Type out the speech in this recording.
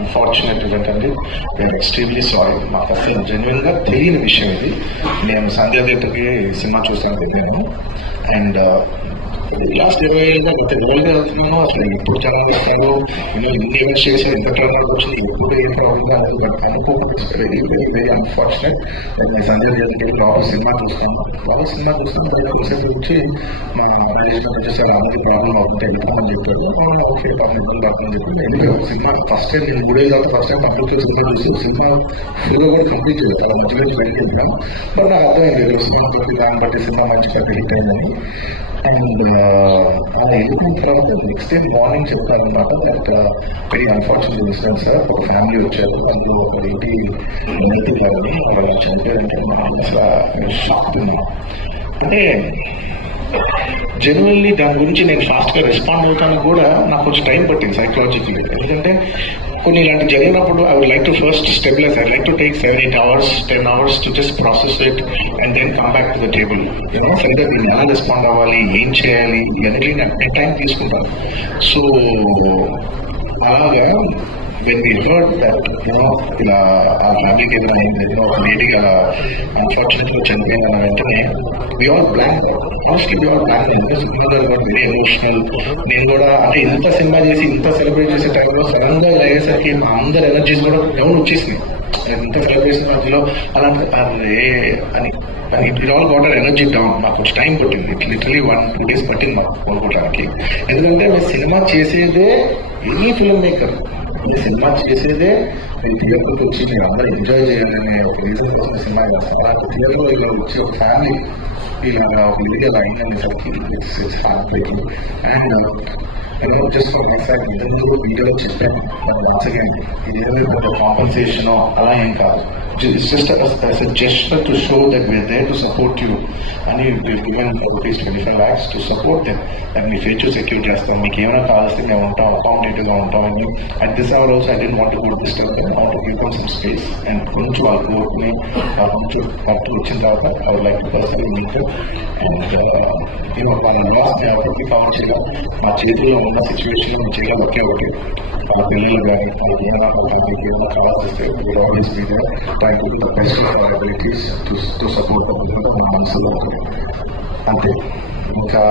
Unfortunate ఏంటంటే we are extremely sorry. మాకు అసలు జెన్యున్గా తెలియని విషయం ఇది. నేను సంధ్య థియేటర్కి సినిమా చూసాను వెళ్ళాను. అండ్ లాస్ట్ 20 ఏళ్ళుగా గత 20 ఏళ్ళుగా వెళ్తున్నాను. అసలు ఎప్పుడు జనాలు ఇస్తారు, ఇన్ని ఈవెంట్స్ చేసి ఎంత టర్నర్ వచ్చింది, ఎప్పుడు ఏం ప్రాబ్లం అనుకోకుండా వెరీ వెరీ వెరీ అన్ఫార్చునేట్. నేను సంజయ్ థియేటర్కి ప్రాపర్ సినిమా చూస్తాను. బాగా సినిమా చూస్తాను. ఒకసారి వచ్చి మా రిలేషన్ వచ్చేసి అమ్మకి ప్రాబ్లం అవుతుంటే వెళ్ళిపోమని చెప్పారు. ఓకే ప్రాబ్లం కాకుండా చెప్పి వెళ్ళిపోయాను. సినిమా ఫస్ట్ టైం నేను 3 ఏళ్ళ తర్వాత ఫస్ట్ టైం పబ్లిక్ సినిమా చూసి సినిమా ఫుల్గా కూడా కంప్లీట్ చేయలేదు. అలా మధ్య నుంచి వెళ్ళిపోయాను. బట్ నాకు అర్థమైంది సినిమా దాన్ని బట్టి సినిమా మంచిగా హిట్ అయిందని. అండ్ అలా వెళ్ళిపోయిన తర్వాత నెక్స్ట్ డే మార్నింగ్ చెప్పారనమాట. That very unfortunate incident sir. ఒక ఫ్యామిలీ వచ్చారు, అందులో ఒక ఇంటి నెల్తి గారిని వాళ్ళు చనిపోయారంటే అసలు షాక్ ఉన్నాను. అంటే జెన్యున్లీ దాని గురించి నేను ఫాస్ట్గా రెస్పాండ్ అవుతానికి కూడా నాకు కొంచెం టైం పట్టింది సైకలాజికల్లీ. ఎందుకంటే కొన్ని ఇలాంటి జరిగినప్పుడు I would like to first stabilise. I like to take 7-8 hours 10 hours to just process it and then come back to the table. సరిగ్గా నేను ఎలా రెస్పాండ్ అవ్వాలి, ఏం చేయాలి, ఇవన్నీ నేను టైం తీసుకుంటాను. సో అలాగా when we heard that ఇలా ఆ ఫ్యామిలీకి ఏదైనా అయింది, ఒక లేడీకి అలా అన్ఫార్చునేట్గా చనిపోయిందన్న వెంటనే we all blank. Honestly we all blank. సినిమా గారు వెరీ ఎమోషనల్. నేను కూడా అంటే ఇంత సినిమా చేసి ఇంత సెలబ్రేట్ చేసే టైంలో సడన్ గా ఇలా అయ్యేసరికి మా అందరి ఎనర్జీస్ కూడా డౌన్ వచ్చేసినాయి. ఎంత సెలబ్రేషన్ మధ్యలో అలాంటి అరే అని it all got energy down. మాకు కొంచెం టైం పట్టింది. లిటరలీ 1-2 days పట్టింది మాకు కోలుకోవడానికి. ఎందుకంటే మేము సినిమా చేసేదే ఎనీ ఫిల్మ్ మేకర్ సినిమా చేసేదే మీరు థియేటర్కి వచ్చి మీరు అందరూ ఎంజాయ్ చేయాలనే ఒక రీజన్ కోసం సినిమా చేస్తారు. ఆ థియేటర్లో ఇలా వచ్చి ఒక ఫ్యామిలీ ఇలా ఒక ఇదిగా అయిందనేసరికి it's heart breaking. And just for my side ఇద్దరు వీడియోలో చెప్పాను వన్స్ అగైన్, ఇది ఏదైనా కాంపన్సేషనో అలా ఏం కాదు. It's just as a gesture to show that we're there to support you. And we've given rupees 25 lakhs to support them. And we future secure చేస్తాం, మీకు ఏమైనా కావాల్సి మేము ఉంటాం, అకామిడేటివ్గా ఉంటాం. అని at this hour also I don't want to disturb them. I want to give them some space. And కొంచెం వాళ్ళు కోరుకుని కొంచెం కరెక్ట్ వచ్చిన తర్వాత I would like to personally meet them. And వాళ్ళ లాస్ ఎప్పటికీ కవర్ చేయాలి. మా చేతిలో ఉన్న సిచ్యువేషన్ మేము చేయాలి ఒకే ఒకటి. వాళ్ళ పిల్లలు కానీ వాళ్ళకి ఏమైనా ఫ్యామిలీకి ఏమైనా కావాల్సి వస్తే always be there. try to do the best of our abilities to support the people. అంతే ఇంకా